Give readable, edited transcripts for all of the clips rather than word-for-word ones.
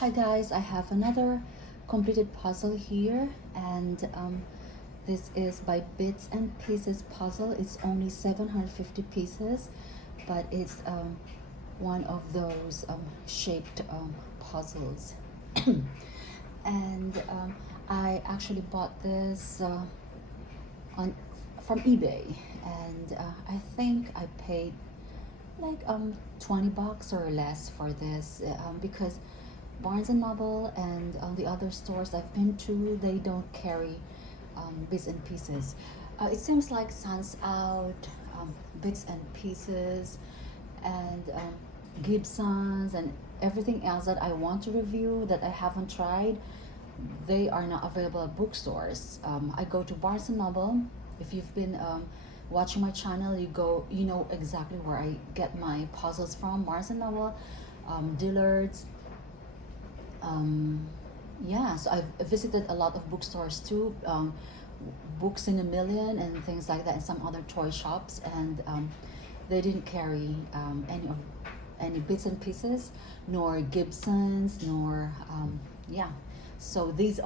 Hi guys, I have another completed puzzle here, and this is by Bits and Pieces Puzzle. It's only 750 pieces, but it's one of those shaped puzzles. And I actually bought this on from eBay, and I think I paid like 20 bucks or less for this because Barnes and Noble and the other stores I've been to, they don't carry bits and pieces. It seems like Sans Out, Bits and Pieces, and Gibson's, and everything else that I want to review that I haven't tried, they are not available at bookstores. I go to Barnes and Noble. If you've been watching my channel, you know exactly where I get my puzzles from. Barnes and Noble, Dillard's. Yeah, so I've visited a lot of bookstores too, Books in a Million and things like that, and some other toy shops, and they didn't carry any bits and pieces, nor Gibson's, nor yeah. So this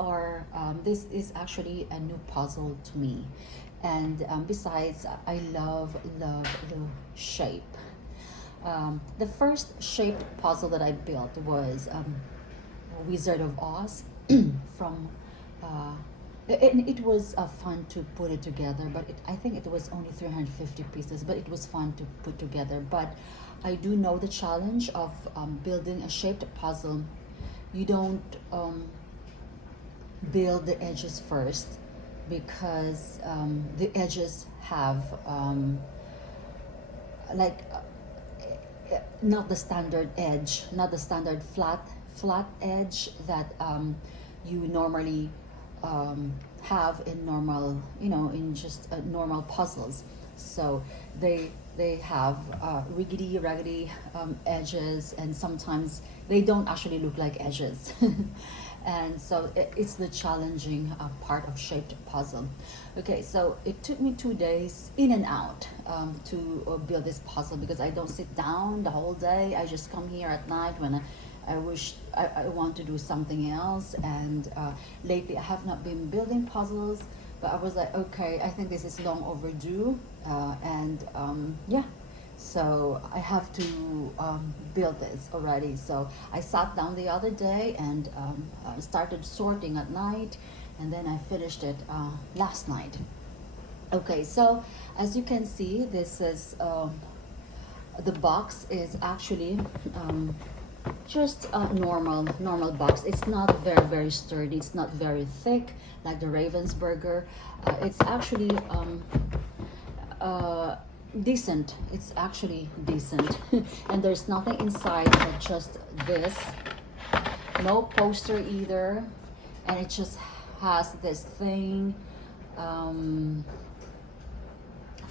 is actually a new puzzle to me, and besides, I love the shape. The first shaped puzzle that I built was Wizard of Oz from it was fun to put it together, but I think it was only 350 pieces, but it was fun to put together. But I do know the challenge of building a shaped puzzle. You don't build the edges first, because the edges have like not the standard edge, not the standard flat edge that you normally have in normal, in just normal puzzles. So they have riggedy raggedy edges, and sometimes they don't actually look like edges. And so it's the challenging part of shaped puzzle. Okay, so it took me 2 days in and out to build this puzzle, because I don't sit down the whole day. I just come here at night when I wish I want to do something else. And lately I have not been building puzzles, but I was like, okay, I think this is long overdue, and yeah, so I have to build this already. So I sat down the other day and started sorting at night, and then I finished it last night. Okay, so as you can see, this is the box is actually just a normal box. It's not very sturdy, it's not very thick like the Ravensburger. It's actually decent. It's actually decent. And there's nothing inside but just this, no poster either, and it just has this thing,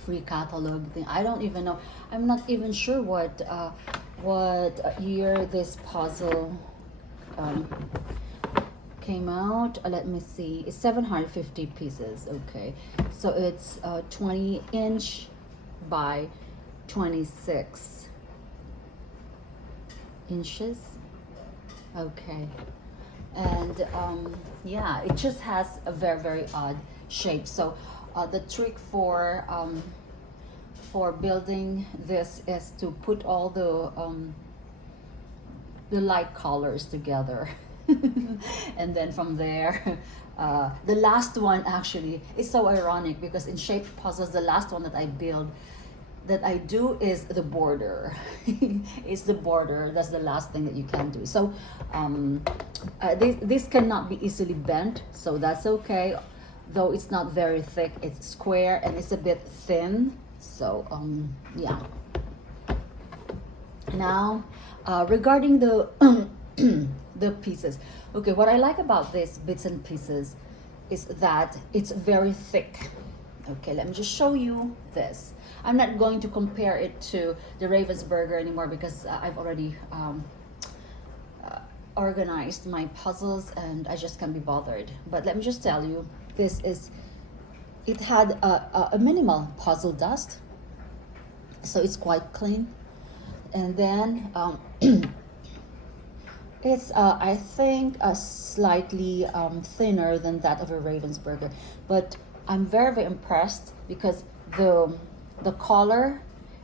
free catalog thing. I don't even know, I'm not even sure what year this puzzle came out. Let me see, it's 750 pieces. Okay, so it's 20-inch by 26 inches. Okay, and yeah, it just has a very odd shape. So the trick for building this is to put all the light colors together. And then from there, the last one actually is so ironic, because in shaped puzzles, the last one that I do is the border. It's the border, that's the last thing that you can do. So this cannot be easily bent, so that's okay. Though it's not very thick, it's square and it's a bit thin. So yeah. Now regarding the the pieces. Okay, what I like about this Bits and Pieces is that it's very thick. Okay, let me just show you this. I'm not going to compare it to the Ravensburger anymore, because I've already organized my puzzles and I just can't be bothered. But let me just tell you, it had a minimal puzzle dust, so it's quite clean. And then It's I think slightly thinner than that of a Ravensburger, but I'm very very impressed because the color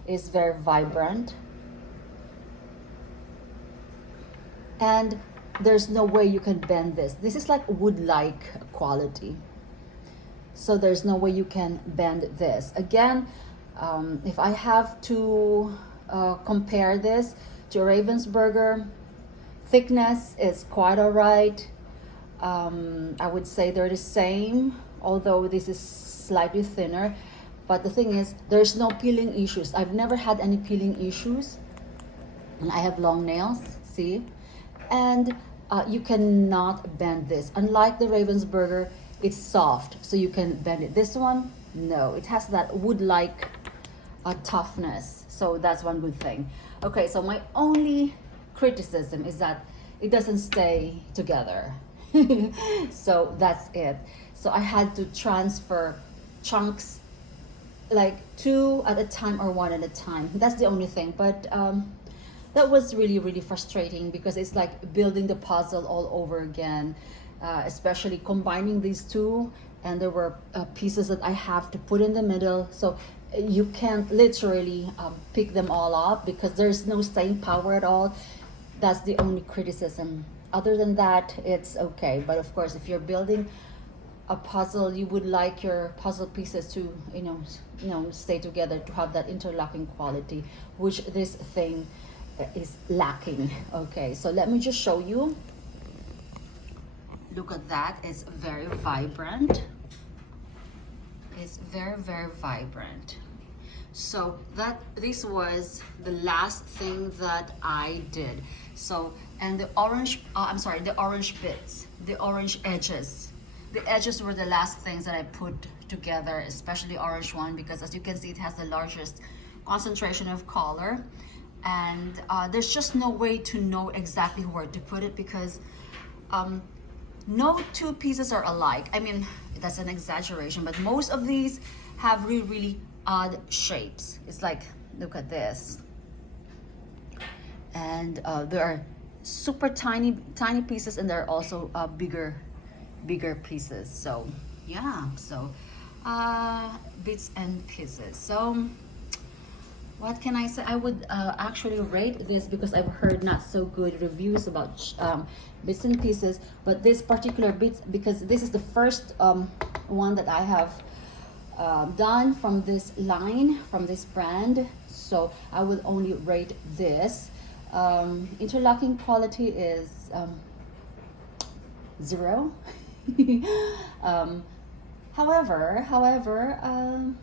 is very vibrant, and there's no way you can bend this. This is like wood-like quality, so there's no way you can bend this. Again, if I have to compare this to Ravensburger, thickness is quite all right. I would say they're the same, although this is slightly thinner. But the thing is, there's no peeling issues. I've never had any peeling issues. And I have long nails, see? And you cannot bend this. Unlike the Ravensburger, it's soft, so you can bend it. This one, no. It has that wood-like toughness. So that's one good thing. Okay, so my only criticism is that it doesn't stay together. So that's it. So I had to transfer chunks like two at a time or one at a time. That's the only thing. But that was really really frustrating because it's like building the puzzle all over again, especially combining these two. And there were pieces that I have to put in the middle, so you can't literally pick them all up because there's no staying power at all. That's the only criticism. Other than that, it's okay. But of course, if you're building a puzzle, you would like your puzzle pieces to stay together, to have that interlocking quality, which this thing is lacking. Okay, so let me just show you. Look at that. It's very vibrant. It's very very vibrant. So this was the last thing that I did. So, and the orange the orange bits, the orange edges, the edges were the last things that I put together, especially the orange one, because as you can see, it has the largest concentration of color. And there's just no way to know exactly where to put it because no two pieces are alike. I mean, that's an exaggeration, but most of these have really really odd shapes. It's like, look at this. And there are super tiny pieces, and there are also bigger pieces. So yeah, so bits and pieces. So what can I say? I would actually rate this because I've heard not so good reviews about bits and pieces, but this particular bits, because this is the first one that I have done from this line, from this brand, so I will only rate this. Interlocking quality is 0. However, I'm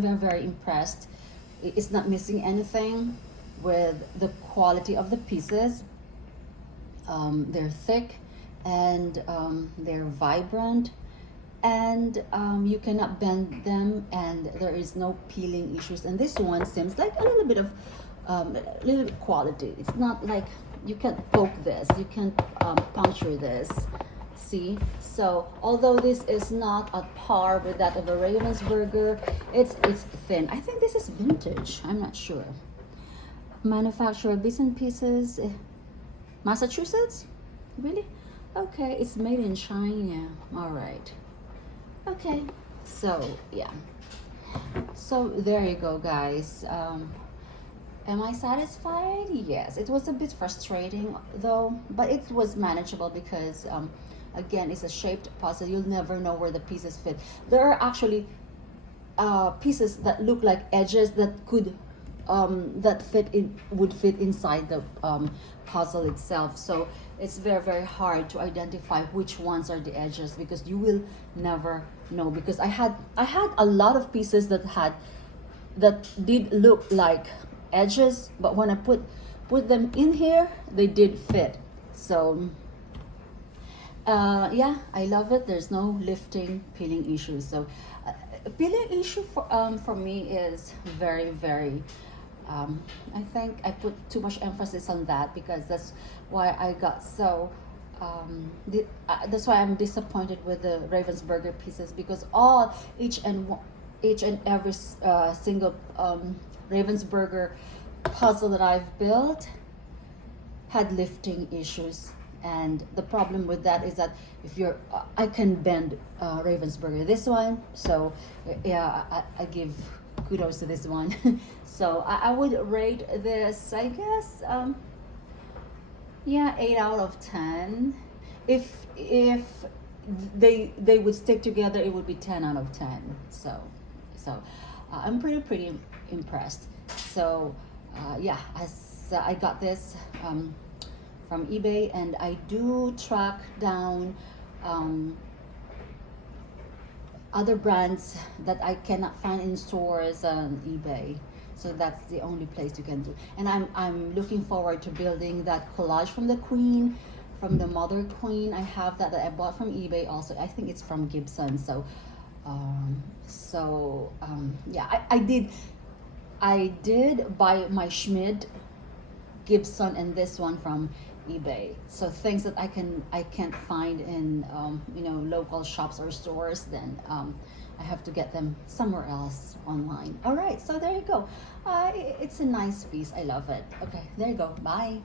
very very impressed. It's not missing anything with the quality of the pieces. They're thick and they're vibrant, and you cannot bend them, and there is no peeling issues. And this one seems like a little bit of quality. It's not like you can't poke this, you can't puncture this, see? So although this is not at par with that of a Ravensburger, it's thin. I think this is vintage, I'm not sure. Manufacturer bits and pieces, Massachusetts, really? Okay, it's made in China. All right. Okay, so yeah, so there you go guys. Am I satisfied? Yes. It was a bit frustrating though, but it was manageable because again, it's a shaped puzzle. You'll never know where the pieces fit. There are actually pieces that look like edges that could would fit inside the puzzle itself. So it's very very hard to identify which ones are the edges, because you will never know. Because I had a lot of pieces that did look like edges, but when I put them in here, they did fit. So yeah, I love it. There's no lifting, peeling issues. So peeling issue for me is very very I think I put too much emphasis on that, because that's why I got so that's why I'm disappointed with the Ravensburger pieces, because each and every single Ravensburger puzzle that I've built had lifting issues, and the problem with that is that if you're I can bend Ravensburger, this one, so yeah, I give kudos to this one. So I would rate this, I guess, yeah, 8 out of 10. If they would stick together, it would be 10 out of 10. So I'm pretty impressed. So yeah, as I got this from eBay, and I do track down other brands that I cannot find in stores on eBay. So that's the only place you can do. And I'm looking forward to building that collage from the Queen, from the Mother Queen. I have that I bought from eBay also. I think it's from Gibson. So yeah, I did buy my Schmid, Gibson, and this one from eBay. So things that I can't find in local shops or stores, then I have to get them somewhere else online. All right, so there you go. It's a nice piece. I love it. Okay, there you go. Bye.